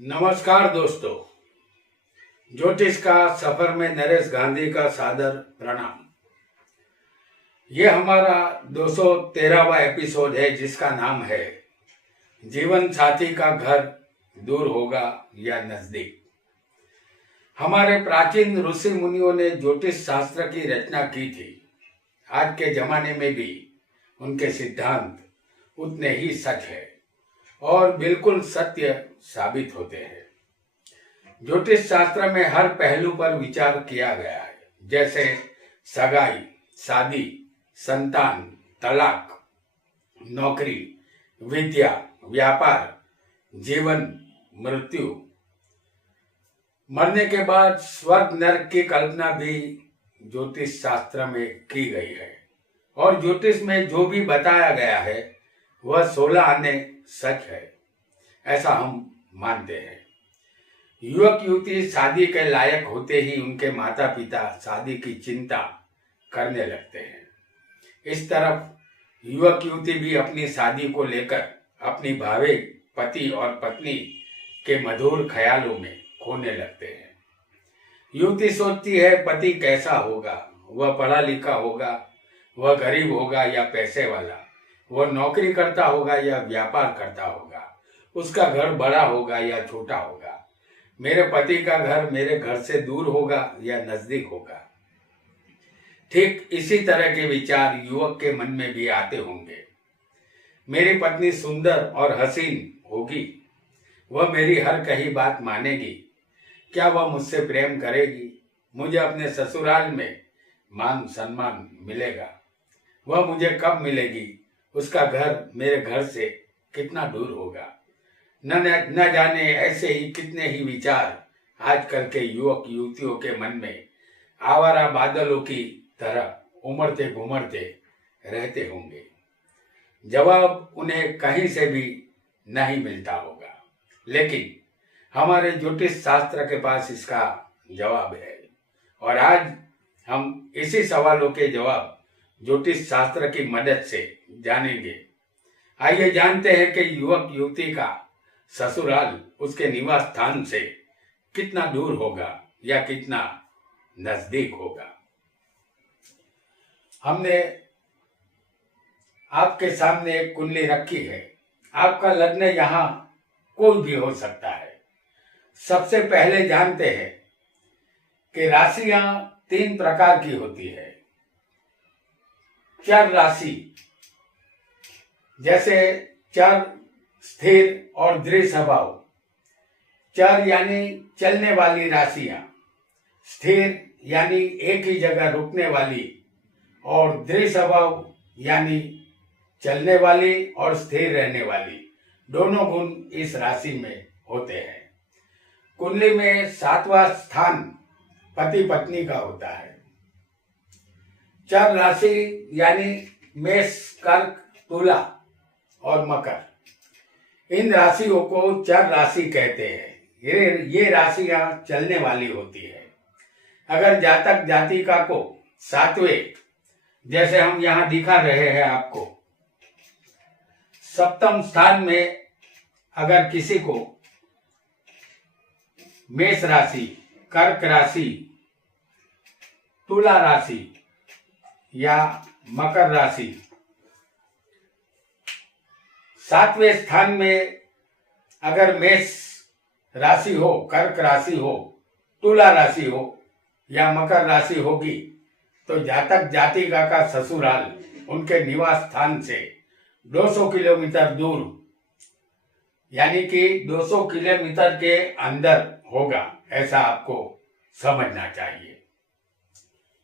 नमस्कार दोस्तों। ज्योतिष का सफर में नरेश गांधी का सादर प्रणाम। ये हमारा 213वां एपिसोड है जिसका नाम है जीवन साथी का घर दूर होगा या नजदीक। हमारे प्राचीन ऋषि मुनियों ने ज्योतिष शास्त्र की रचना की थी। आज के जमाने में भी उनके सिद्धांत उतने ही सच है और बिल्कुल सत्य साबित होते हैं। ज्योतिष शास्त्र में हर पहलू पर विचार किया गया है, जैसे सगाई, शादी, संतान, तलाक, नौकरी, विद्या, व्यापार, जीवन, मृत्यु, मरने के बाद स्वर्ग नरक की कल्पना भी ज्योतिष शास्त्र में की गई है। और ज्योतिष में जो भी बताया गया है वह 16 आने सच है, ऐसा हम मानते हैं। युवक युवती शादी के लायक होते ही उनके माता पिता शादी की चिंता करने लगते हैं। इस तरफ युवक युवती भी अपनी शादी को लेकर अपनी भावी पति और पत्नी के मधुर ख्यालों में खोने लगते हैं। युवती सोचती है पति कैसा होगा, वह पढ़ा लिखा होगा, वह गरीब होगा या पैसे वाला, वह नौकरी करता होगा या व्यापार करता होगा, उसका घर बड़ा होगा या छोटा होगा, मेरे पति का घर मेरे घर से दूर होगा या नजदीक होगा। ठीक इसी तरह के विचार युवक के मन में भी आते होंगे। मेरी पत्नी सुंदर और हसीन होगी, वह मेरी हर कही बात मानेगी, क्या वह मुझसे प्रेम करेगी, मुझे अपने ससुराल में मान सम्मान मिलेगा, वह मुझे कब मिलेगी, उसका घर मेरे घर से कितना दूर होगा। न जाने ऐसे ही कितने ही विचार आजकल के युवक युवतियों के मन में आवारा बादलों की तरह उमड़ते घुमड़ते रहते होंगे। जवाब उन्हें कहीं से भी नहीं मिलता होगा, लेकिन हमारे ज्योतिष शास्त्र के पास इसका जवाब है। और आज हम इसी सवालों के जवाब ज्योतिष शास्त्र की मदद से जानेंगे। आइए जानते हैं कि युवक युवती का ससुराल उसके निवास स्थान से कितना दूर होगा या कितना नजदीक होगा। हमने आपके सामने एक कुंडली रखी है। आपका लग्न यहाँ कोई भी हो सकता है। सबसे पहले जानते हैं कि राशियां 3 प्रकार की होती है। चर राशि, जैसे चर स्थिर और दृढ़ स्वभाव। चर यानी चलने वाली राशियां, स्थिर यानी एक ही जगह रुकने वाली, और दृढ़ स्वभाव यानी चलने वाली और स्थिर रहने वाली। दोनों गुण इस राशि में होते हैं। कुंडली में 7वां स्थान पति पत्नी का होता है। चर राशि यानी मेष, कर्क, तुला और मकर, इन राशियों को चर राशि कहते हैं। ये राशियां चलने वाली होती है। अगर जातक जातिका को 7वें, जैसे हम यहाँ दिखा रहे हैं आपको, 7वें स्थान में अगर किसी को मेष राशि, कर्क राशि, तुला राशि या मकर राशि, 7वें स्थान में अगर मेष राशि हो, कर्क राशि हो, तुला राशि हो या मकर राशि होगी, तो जातक जातिका का ससुराल उनके निवास स्थान से 200 किलोमीटर दूर, यानी कि 200 किलोमीटर के अंदर होगा, ऐसा आपको समझना चाहिए।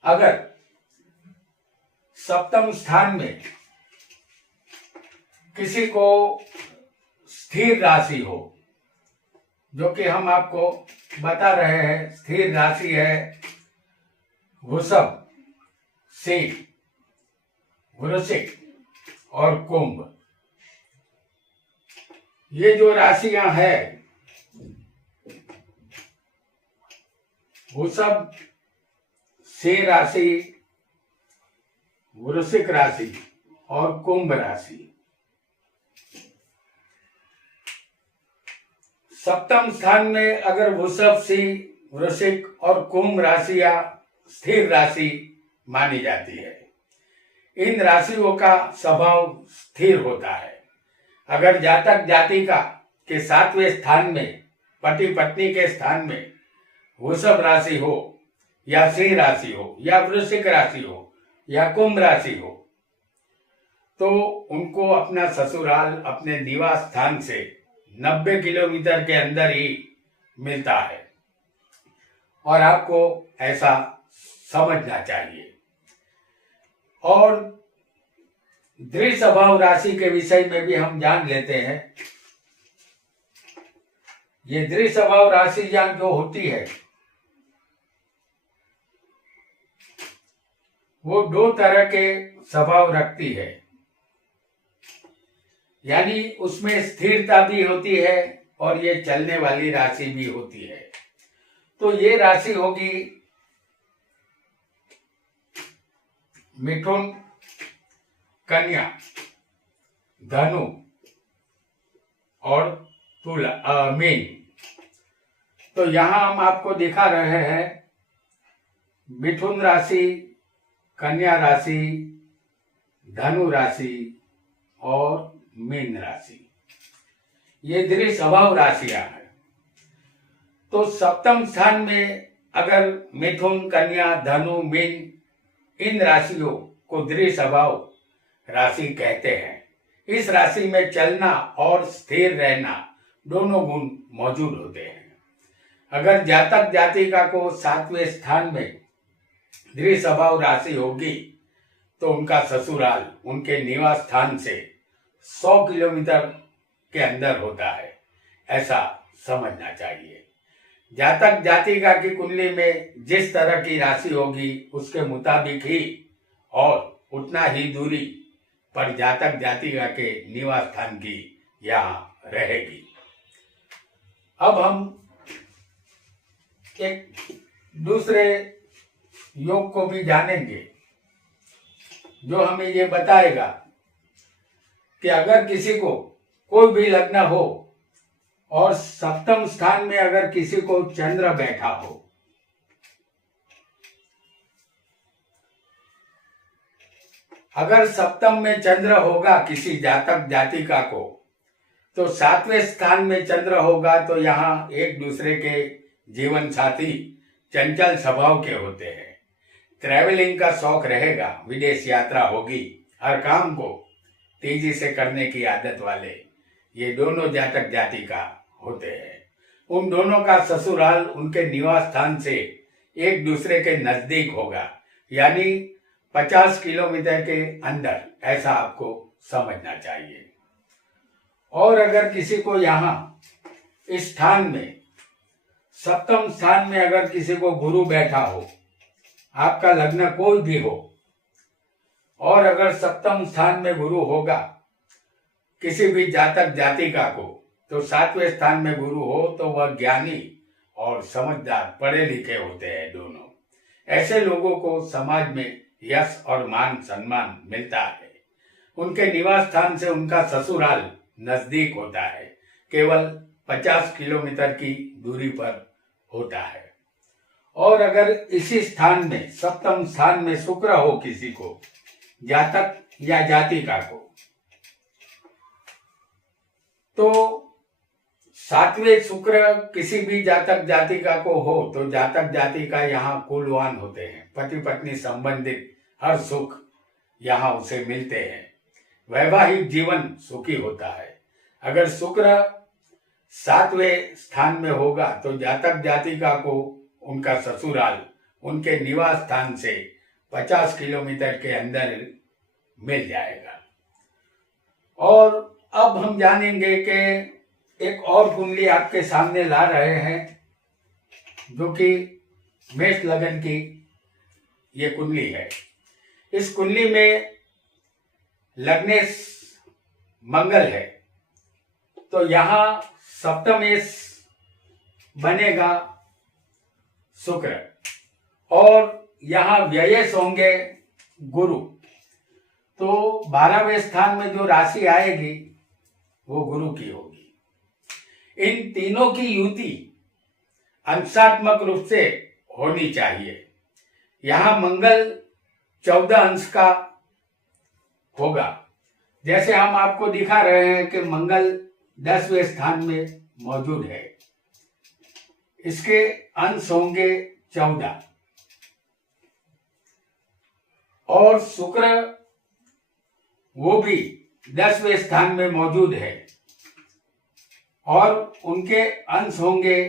अगर 7वें स्थान में किसी को स्थिर राशि हो, जो कि हम आपको बता रहे हैं, स्थिर राशि है वृषभ, सिंह, वृश्चिक और कुंभ। ये जो राशियां हैं, वृषभ, सिंह राशि, वृश्चिक राशि और कुंभ राशि, सप्तम स्थान में अगर वृषभ, सिंह, वृश्चिक और कुंभ राशियां स्थिर राशि मानी जाती है। इन राशियों का स्वभाव स्थिर होता है। अगर जातक जातिका के 7वें स्थान में, पति पत्नी के स्थान में वृषभ राशि हो या सिंह राशि हो या वृश्चिक राशि हो या कुंभ राशि हो, तो उनको अपना ससुराल अपने निवास स्थान से 90 किलोमीटर के अंदर ही मिलता है और आपको ऐसा समझना चाहिए। और दृढ़ स्वभाव राशि के विषय में भी हम जान लेते हैं। ये दृढ़ स्वभाव राशि जो होती है वो 2 तरह के स्वभाव रखती है, यानी उसमें स्थिरता भी होती है और ये चलने वाली राशि भी होती है। तो ये राशि होगी मिथुन, कन्या, धनु और तुला, मीन। तो यहां हम आपको दिखा रहे हैं मिथुन राशि, कन्या राशि, धनु राशि और मीन राशि, ये दृढ़ स्वभाव राशियां हैं। तो सप्तम स्थान में अगर मिथुन, कन्या, धनु, मीन, इन राशियों को दृढ़ स्वभाव राशि कहते हैं। इस राशि में चलना और स्थिर रहना दोनों गुण मौजूद होते हैं। अगर जातक जातिका को 7वें स्थान में दृढ़ स्वभाव राशि होगी तो उनका ससुराल उनके निवास स्थान से 100 किलोमीटर के अंदर होता है, ऐसा समझना चाहिए। जातक जातिका की कुंडली में जिस तरह की राशि होगी उसके मुताबिक ही और उतना ही दूरी पर जातक जातिका के निवास स्थान की यहाँ रहेगी। अब हम एक दूसरे योग को भी जानेंगे जो हमें ये बताएगा कि अगर किसी को कोई भी लग्न हो और सप्तम स्थान में अगर किसी को चंद्र बैठा हो, अगर सप्तम में चंद्र होगा किसी जातक जातिका को, तो 7वें स्थान में चंद्र होगा तो यहाँ एक दूसरे के जीवन साथी चंचल स्वभाव के होते हैं। ट्रैवलिंग का शौक रहेगा, विदेश यात्रा होगी, हर काम को तेजी से करने की आदत वाले ये दोनों जातक जातिका होते हैं। उन दोनों का ससुराल उनके निवास स्थान से एक दूसरे के नजदीक होगा, यानी 50 किलोमीटर के अंदर, ऐसा आपको समझना चाहिए। और अगर किसी को यहाँ इस स्थान में, सप्तम स्थान में अगर किसी को गुरु बैठा हो, आपका लग्न कोई भी हो, और अगर सप्तम स्थान में गुरु होगा किसी भी जातक जातिका को, तो 7वें स्थान में गुरु हो तो वह ज्ञानी और समझदार, पढ़े लिखे होते हैं दोनों। ऐसे लोगों को समाज में यश और मान सम्मान मिलता है। उनके निवास स्थान से उनका ससुराल नजदीक होता है, केवल 50 किलोमीटर की दूरी पर होता है। और अगर इसी स्थान में, सप्तम स्थान में शुक्र हो किसी को, जातक या जातिका को, तो 7वें शुक्र किसी भी जातक जातिका को हो तो जातक जातिका यहाँ कुलवान होते हैं। पति पत्नी संबंधित हर सुख यहाँ उसे मिलते हैं। वैवाहिक जीवन सुखी होता है। अगर शुक्र 7वें स्थान में होगा तो जातक जातिका को उनका ससुराल उनके निवास स्थान से 50 किलोमीटर के अंदर मिल जाएगा। और अब हम जानेंगे कि एक और कुंडली आपके सामने ला रहे हैं जो कि मेष लगन की ये कुंडली है। इस कुंडली में लग्नेश मंगल है, तो यहाँ सप्तमेश बनेगा शुक्र और यहाँ व्ययेश होंगे गुरु। तो 12वें स्थान में जो राशि आएगी वो गुरु की होगी। इन तीनों की युति अंशात्मक रूप से होनी चाहिए। यहां मंगल 14 अंश का होगा। जैसे हम आपको दिखा रहे हैं कि मंगल 10वें स्थान में मौजूद है, इसके अंश होंगे 14। और शुक्र वो भी 10वें स्थान में मौजूद है और उनके अंश होंगे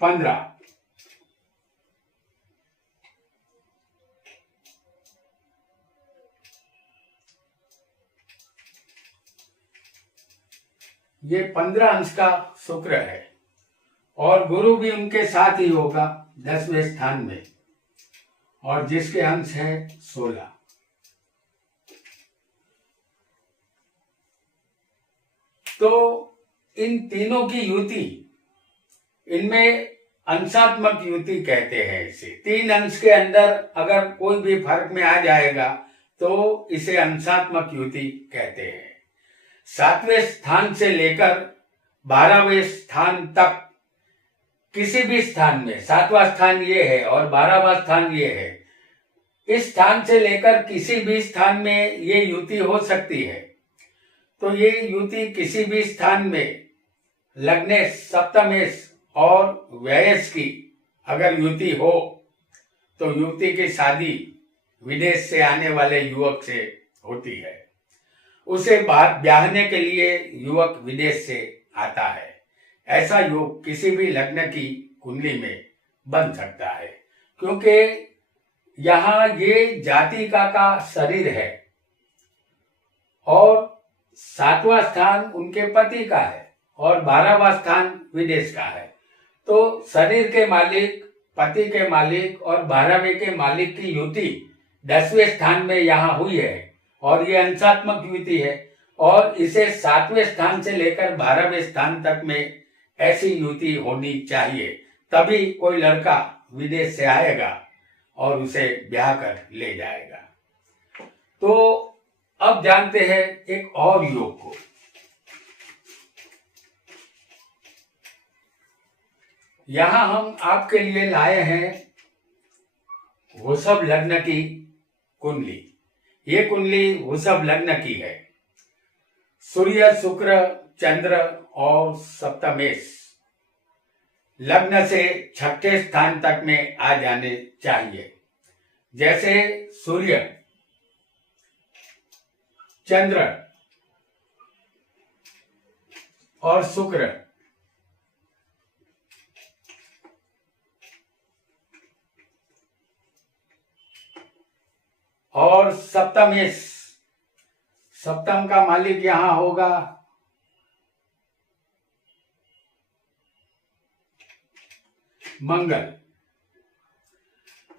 15। ये 15 अंश का शुक्र है और गुरु भी उनके साथ ही होगा 10वें स्थान में, और जिसके अंश है 16। तो इन तीनों की युति, इनमें अंशात्मक युति कहते हैं इसे। 3 अंश के अंदर अगर कोई भी फर्क में आ जाएगा तो इसे अंशात्मक युति कहते हैं। 7वें स्थान से लेकर 12वें स्थान तक किसी भी स्थान में, 7वां स्थान ये है और 12वां स्थान ये है, इस स्थान से लेकर किसी भी स्थान में ये युति हो सकती है। तो ये युति किसी भी स्थान में लग्नेश, सप्तमेश और व्ययश की अगर युति हो तो युवती की शादी विदेश से आने वाले युवक से होती है। उसे ब्याहने के लिए युवक विदेश से आता है। ऐसा योग किसी भी लग्न की कुंडली में बन सकता है, क्योंकि यहाँ ये जातिका का शरीर है और 7वां स्थान उनके पति का है और 12वां स्थान विदेश का है। तो शरीर के मालिक, पति के मालिक और 12वें के मालिक की युति 10वें स्थान में यहाँ हुई है और ये अंशात्मक युति है, और इसे 7वें स्थान से लेकर 12वें स्थान तक में ऐसी युति होनी चाहिए, तभी कोई लड़का विदेश से आएगा और उसे ब्याह कर ले जाएगा। तो अब जानते हैं एक और योग को। यहां हम आपके लिए लाए हैं वृषभ लग्न की कुंडली। ये कुंडली वृषभ लग्न की है। सूर्य, शुक्र, चंद्र और सप्तमेश लग्न से 6ठे स्थान तक में आ जाने चाहिए। जैसे सूर्य, चंद्र और शुक्र और सप्तमेश, सप्तम का मालिक यहां होगा मंगल।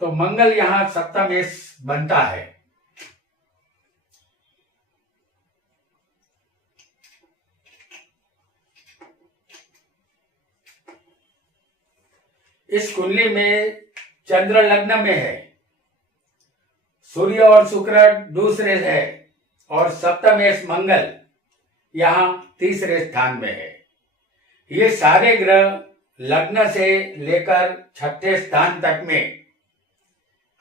तो मंगल यहां सप्तमेश बनता है। इस कुंडली में चंद्र लग्न में है, सूर्य और शुक्र दूसरे है और सप्तमेश मंगल यहां तीसरे स्थान में है। ये सारे ग्रह लग्न से लेकर 6ठे स्थान तक में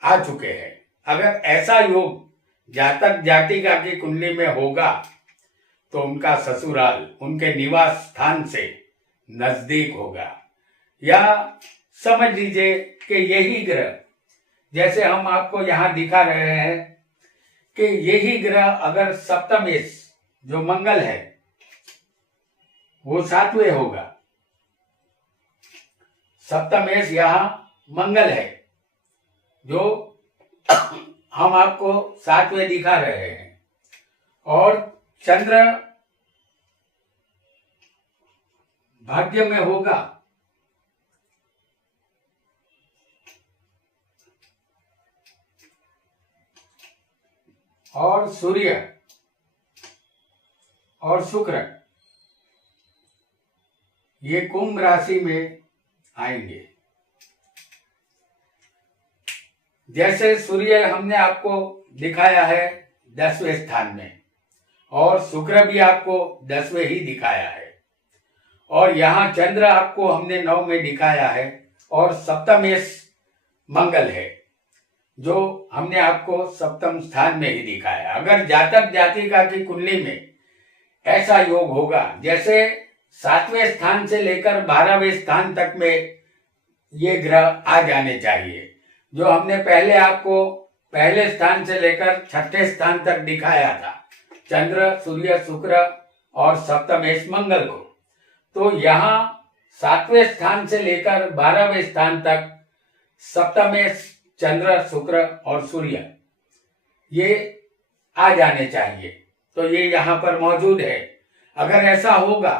आ चुके हैं। अगर ऐसा योग जातक जातिका की कुंडली में होगा तो उनका ससुराल उनके निवास स्थान से नजदीक होगा, या समझ लीजिए कि यही ग्रह, जैसे हम आपको यहां दिखा रहे हैं कि यही ग्रह अगर सप्तमेश जो मंगल है वो 7वें होगा, सप्तमेश यहां मंगल है जो हम आपको 7वें दिखा रहे हैं, और चंद्र भाग्य में होगा और सूर्य और शुक्र ये कुंभ राशि में आएंगे। जैसे सूर्य हमने आपको दिखाया है 10वें स्थान में, और शुक्र भी आपको 10वें ही दिखाया है, और यहाँ चंद्र आपको हमने 9 में दिखाया है, और सप्तमेश मंगल है जो हमने आपको सप्तम स्थान में ही दिखाया। अगर जातक जातिका की कुंडली में ऐसा योग होगा, जैसे 7वें स्थान से लेकर 12वें स्थान तक में ये ग्रह आ जाने चाहिए, जो हमने पहले आपको पहले स्थान से लेकर 6ठे स्थान तक दिखाया था, चंद्र, सूर्य, शुक्र और सप्तमेश मंगल को। तो यहाँ 7वें स्थान से लेकर 12वें स्थान तक सप्तमेश चंद्र, शुक्र और सूर्य ये आ जाने चाहिए। तो ये यहाँ पर मौजूद है। अगर ऐसा होगा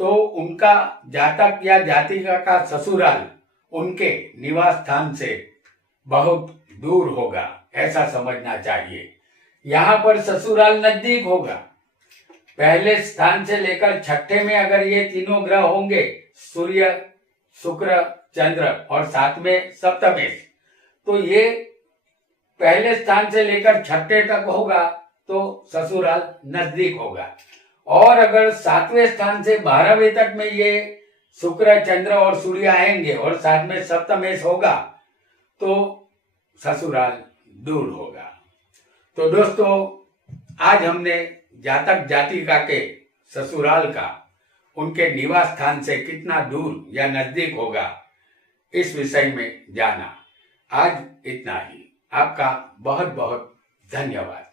तो उनका जातक या जातिका का ससुराल उनके निवास स्थान से बहुत दूर होगा, ऐसा समझना चाहिए। यहाँ पर ससुराल नजदीक होगा। पहले स्थान से लेकर 6ठे में अगर ये तीनों ग्रह होंगे, सूर्य, शुक्र, चंद्र और 7वें सप्तमेश, तो ये पहले स्थान से लेकर 6ठे तक होगा तो ससुराल नजदीक होगा। और अगर 7वें स्थान से 12वें तक में ये शुक्र, चंद्र और सूर्य आएंगे और साथ में सप्तमेश होगा तो ससुराल दूर होगा। तो दोस्तों, आज हमने जातक जातिका के ससुराल का उनके निवास स्थान से कितना दूर या नजदीक होगा इस विषय में जाना। आज इतना ही। आपका बहुत बहुत धन्यवाद।